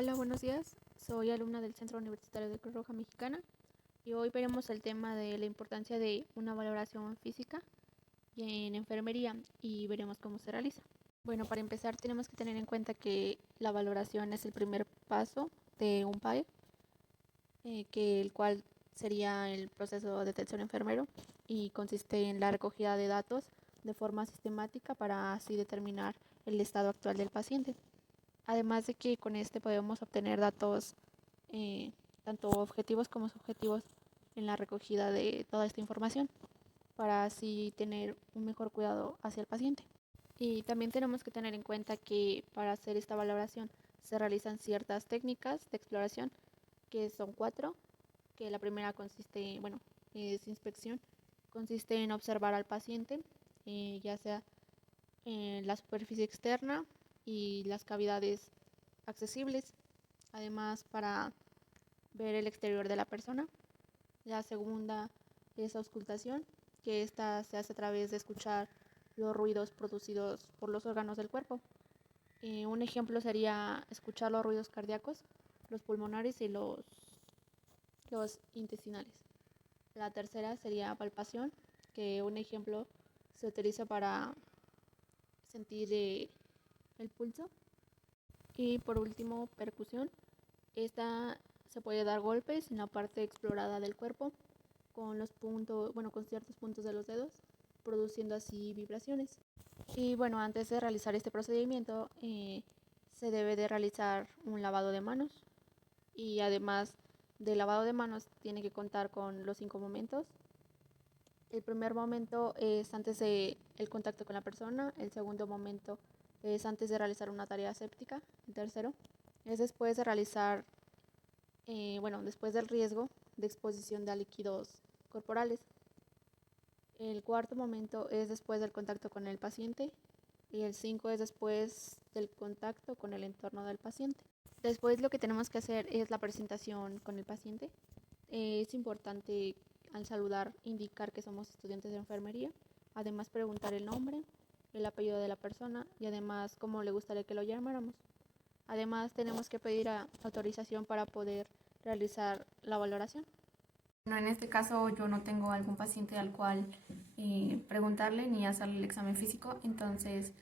Hola, buenos días. Soy alumna del Centro Universitario de Cruz Roja Mexicana y hoy veremos el tema de la importancia de una valoración física en enfermería y veremos cómo se realiza. Bueno, para empezar tenemos que tener en cuenta que la valoración es el primer paso de un PAE, que el cual sería el proceso de atención enfermero y consiste en la recogida de datos de forma sistemática para así determinar el estado actual del paciente. Además de que con este podemos obtener datos eh, tanto objetivos como subjetivos en la recogida de toda esta información para así tener un mejor cuidado hacia el paciente. Y también tenemos que tener en cuenta que para hacer esta valoración se realizan ciertas técnicas de exploración, que son cuatro, que la primera consiste, bueno, es inspección, consiste en observar al paciente, ya sea en la superficie externa y las cavidades accesibles, además para ver el exterior de la persona. La segunda es auscultación, que esta se hace a través de escuchar los ruidos producidos por los órganos del cuerpo. Un ejemplo sería escuchar los ruidos cardíacos, los pulmonares y los intestinales. La tercera sería palpación, que un ejemplo se utiliza para sentir el pulso. Y por último, percusión. Esta se puede dar golpes en la parte explorada del cuerpo con los puntos, bueno, con ciertos puntos de los dedos, produciendo así vibraciones. Y bueno, antes de realizar este procedimiento, se debe de realizar un lavado de manos y además del lavado de manos tiene que contar con los 5 momentos. El primer momento es antes de el contacto con la persona, el segundo momento es antes de realizar una tarea séptica, el tercero es después de realizar, bueno, después del riesgo de exposición de líquidos corporales. El cuarto momento es después del contacto con el paciente y el 5 es después del contacto con el entorno del paciente. Después lo que tenemos que hacer es la presentación con el paciente. Es importante al saludar indicar que somos estudiantes de enfermería, además preguntar el nombre, el apellido de la persona y además cómo le gustaría que lo llamáramos. Además tenemos que pedir autorización para poder realizar la valoración. Bueno, en este caso yo no tengo algún paciente al cual preguntarle ni hacerle el examen físico, entonces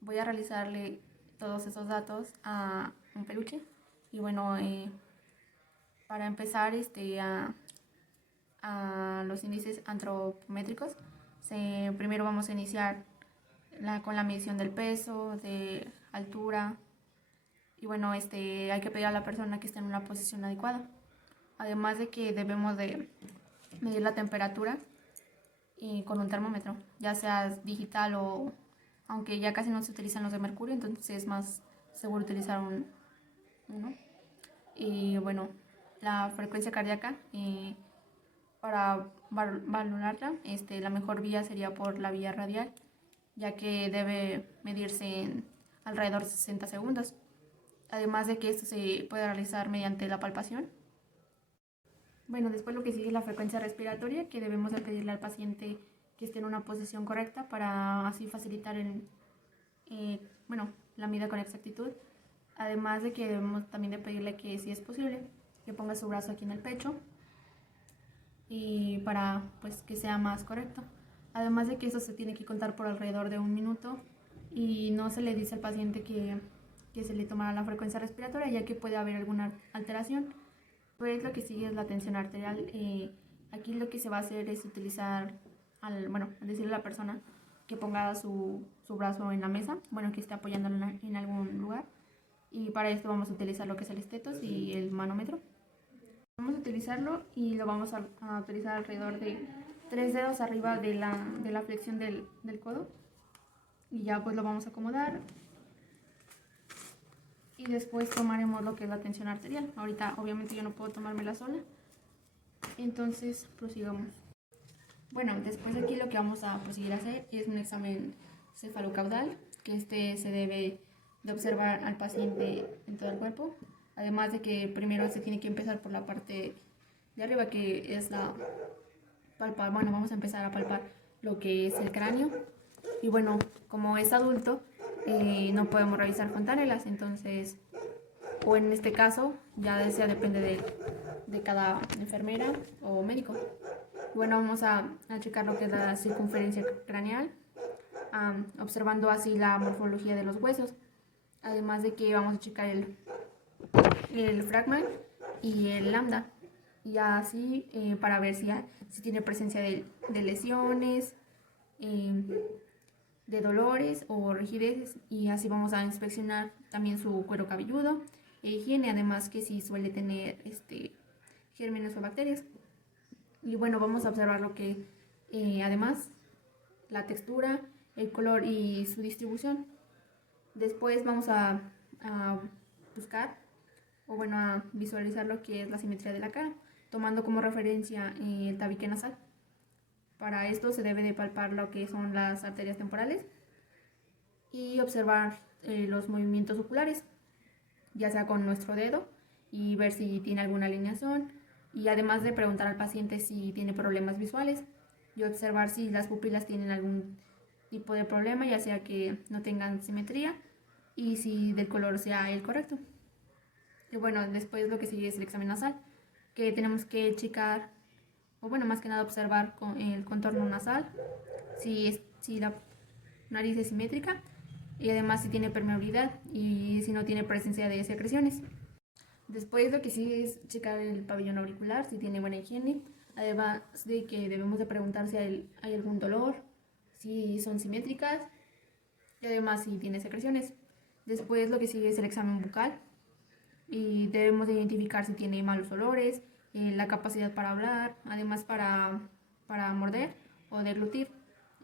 voy a realizarle todos esos datos a un peluche. Y bueno, para empezar a los índices antropométricos, primero vamos a iniciar con la medición del peso, de altura, y bueno, hay que pedir a la persona que esté en una posición adecuada. Además de que debemos de medir la temperatura con un termómetro, ya sea digital o, aunque ya casi no se utilizan los de mercurio, entonces es más seguro utilizar uno. Y bueno, la frecuencia cardíaca, para valorarla, la mejor vía sería por la vía radial, ya que debe medirse en alrededor de 60 segundos. Además de que esto se puede realizar mediante la palpación. Bueno, después lo que sigue es la frecuencia respiratoria, que debemos de pedirle al paciente que esté en una posición correcta para así facilitar la medida con exactitud. Además de que debemos también de pedirle que, si es posible, que ponga su brazo aquí en el pecho y para pues que sea más correcto. Además de que eso se tiene que contar por alrededor de 1 minuto y no se le dice al paciente que se le tomará la frecuencia respiratoria, ya que puede haber alguna alteración. Pues lo que sigue es la tensión arterial. Aquí lo que se va a hacer es utilizar, al decirle a la persona que ponga su brazo en la mesa, bueno, que esté apoyándolo en algún lugar. Y para esto vamos a utilizar lo que es el estetos y el manómetro. Vamos a utilizarlo y lo vamos a utilizar alrededor de 3 dedos arriba de la flexión del codo. Y ya pues lo vamos a acomodar. Y después tomaremos lo que es la tensión arterial. Ahorita obviamente yo no puedo tomármela sola, entonces prosigamos. Bueno, después aquí lo que vamos a proseguir a hacer es un examen cefalocaudal, que se debe de observar al paciente en todo el cuerpo. Además de que primero se tiene que empezar por la parte de arriba, que es la palpar. Bueno, vamos a empezar a palpar lo que es el cráneo. Y bueno, como es adulto, no podemos revisar fontanelas, entonces o en este caso ya sea depende de cada enfermera o médico. Bueno, vamos a checar lo que es la circunferencia craneal, observando así la morfología de los huesos, además de que vamos a checar el fragma y el lambda, y así para ver si tiene presencia de lesiones, de dolores o rigideces, y así vamos a inspeccionar también su cuero cabelludo e higiene, además que si suele tener gérmenes o bacterias. Y bueno, vamos a observar lo que además la textura, el color y su distribución. Después vamos a buscar o bueno a visualizar lo que es la simetría de la cara, tomando como referencia el tabique nasal. Para esto se debe de palpar lo que son las arterias temporales y observar los movimientos oculares, ya sea con nuestro dedo, y ver si tiene alguna alineación, y además de preguntar al paciente si tiene problemas visuales y observar si las pupilas tienen algún tipo de problema, ya sea que no tengan simetría y si del color sea el correcto. Y bueno, después lo que sigue es el examen nasal, que tenemos que checar, o bueno, más que nada observar con el contorno nasal, si la nariz es simétrica y además si tiene permeabilidad y si no tiene presencia de secreciones. Después lo que sigue es checar el pabellón auricular, si tiene buena higiene, además de que debemos de preguntar si hay algún dolor, si son simétricas y además si tiene secreciones. Después lo que sigue es el examen bucal y debemos de identificar si tiene malos olores, la capacidad para hablar, además para morder o deglutir.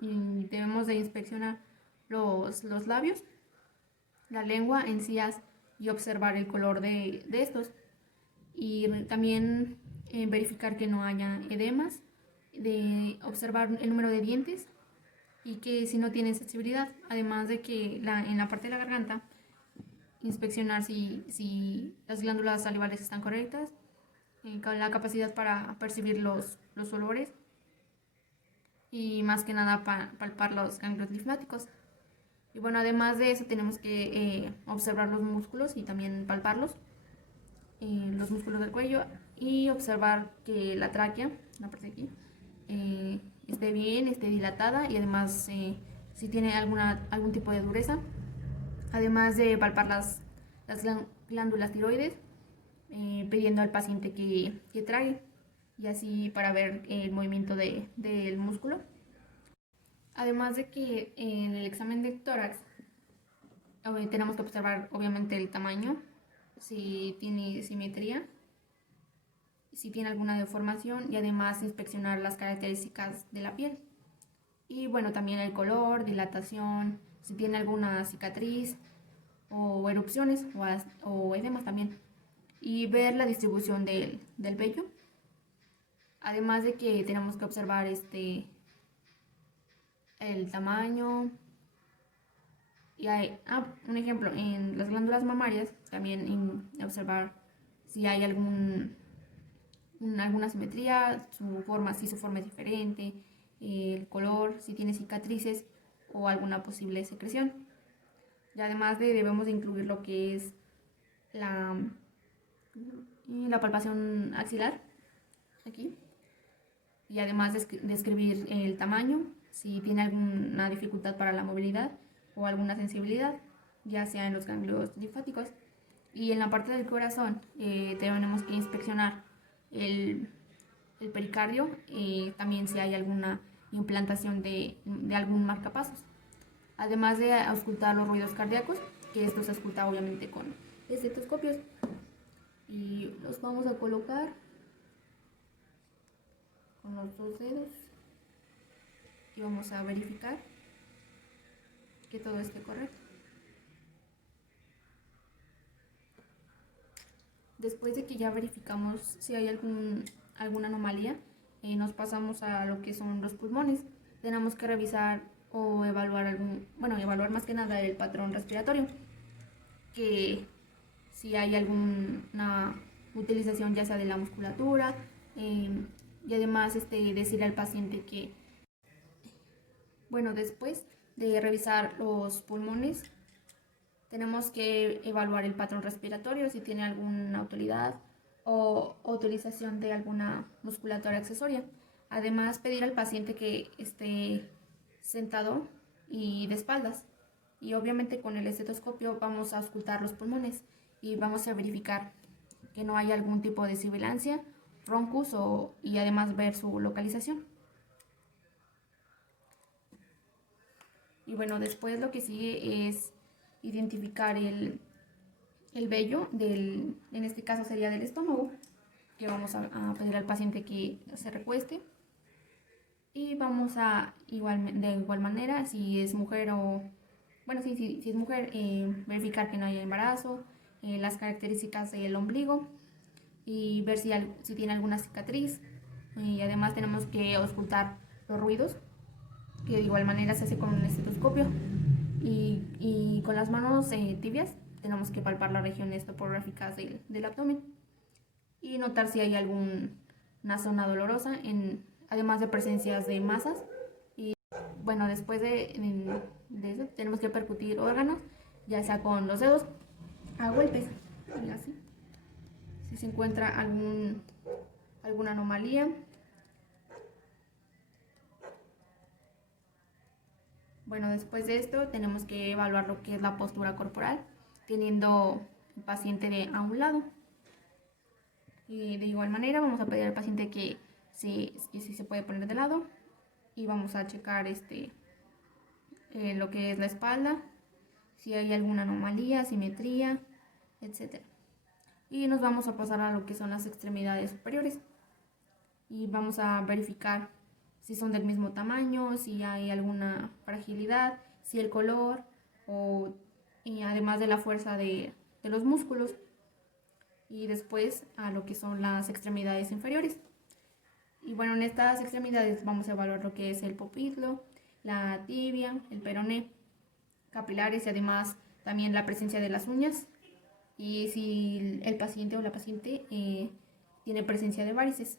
Y debemos de inspeccionar los labios, la lengua, encías y observar el color de estos. Y también verificar que no haya edemas, de observar el número de dientes y que si no tiene sensibilidad, además de que en la parte de la garganta inspeccionar si las glándulas salivales están correctas, con la capacidad para percibir los olores y más que nada palpar los ganglios linfáticos. Y bueno, además de eso tenemos que observar los músculos y también palparlos, los músculos del cuello, y observar que la tráquea, la parte de aquí, esté bien, esté dilatada y además si tiene algún tipo de dureza. Además de palpar las glándulas tiroides, pidiendo al paciente que trague, y así para ver el movimiento del músculo. Además de que en el examen de tórax tenemos que observar obviamente el tamaño, si tiene simetría, si tiene alguna deformación y además inspeccionar las características de la piel. Y bueno, también el color, dilatación, si tiene alguna cicatriz o erupciones o edemas también. Y ver la distribución del vello. Además de que tenemos que observar el tamaño. Y hay un ejemplo, en las glándulas mamarias también observar si hay alguna simetría, si su forma es diferente, el color, si tiene cicatrices o alguna posible secreción. Y además debemos de incluir lo que es la palpación axilar aquí, y además describir el tamaño, si tiene alguna dificultad para la movilidad o alguna sensibilidad, ya sea en los ganglios linfáticos. Y en la parte del corazón tenemos que inspeccionar el pericardio, también si hay alguna implantación de algún marcapasos, además de auscultar los ruidos cardíacos, que esto se ausculta obviamente con estetoscopios. Y los vamos a colocar con los dos dedos y vamos a verificar que todo esté correcto. Después de que ya verificamos si hay alguna anomalía, nos pasamos a lo que son los pulmones. Tenemos que revisar o evaluar evaluar más que nada el patrón respiratorio, que si hay alguna utilización ya sea de la musculatura, y además decirle al paciente que, bueno, después de revisar los pulmones, Tenemos que evaluar el patrón respiratorio, si tiene alguna autoridad o utilización de alguna musculatura accesoria. Además, pedir al paciente que esté sentado y de espaldas. Y obviamente con el estetoscopio vamos a auscultar los pulmones y vamos a verificar que no haya algún tipo de sibilancia, roncus y además ver su localización. Y bueno, después lo que sigue es identificar el vello en este caso sería del estómago, que vamos a pedir al paciente que se recueste. Y vamos a, de igual manera, si es mujer si es mujer, verificar que no haya embarazo, las características del ombligo y ver si tiene alguna cicatriz. Y además tenemos que auscultar los ruidos, que de igual manera se hace con un estetoscopio. Y con las manos tibias tenemos que palpar las regiones topográficas del abdomen y notar si hay alguna zona dolorosa, además de presencias de masas. Y bueno, después de eso tenemos que percutir órganos, ya sea con los dedos a golpes, y así. Si se encuentra alguna anomalía. Bueno, después de esto tenemos que evaluar lo que es la postura corporal, teniendo el paciente a un lado. Y de igual manera vamos a pedir al paciente que si se puede poner de lado y vamos a checar lo que es la espalda, si hay alguna anomalía, simetría, etc. Y nos vamos a pasar a lo que son las extremidades superiores y vamos a verificar si son del mismo tamaño, si hay alguna fragilidad, si el color y además de la fuerza de los músculos. Y después a lo que son las extremidades inferiores. Y bueno, en estas extremidades vamos a evaluar lo que es el popliteo, la tibia, el peroné, capilares y además también la presencia de las uñas y si el paciente o la paciente tiene presencia de varices.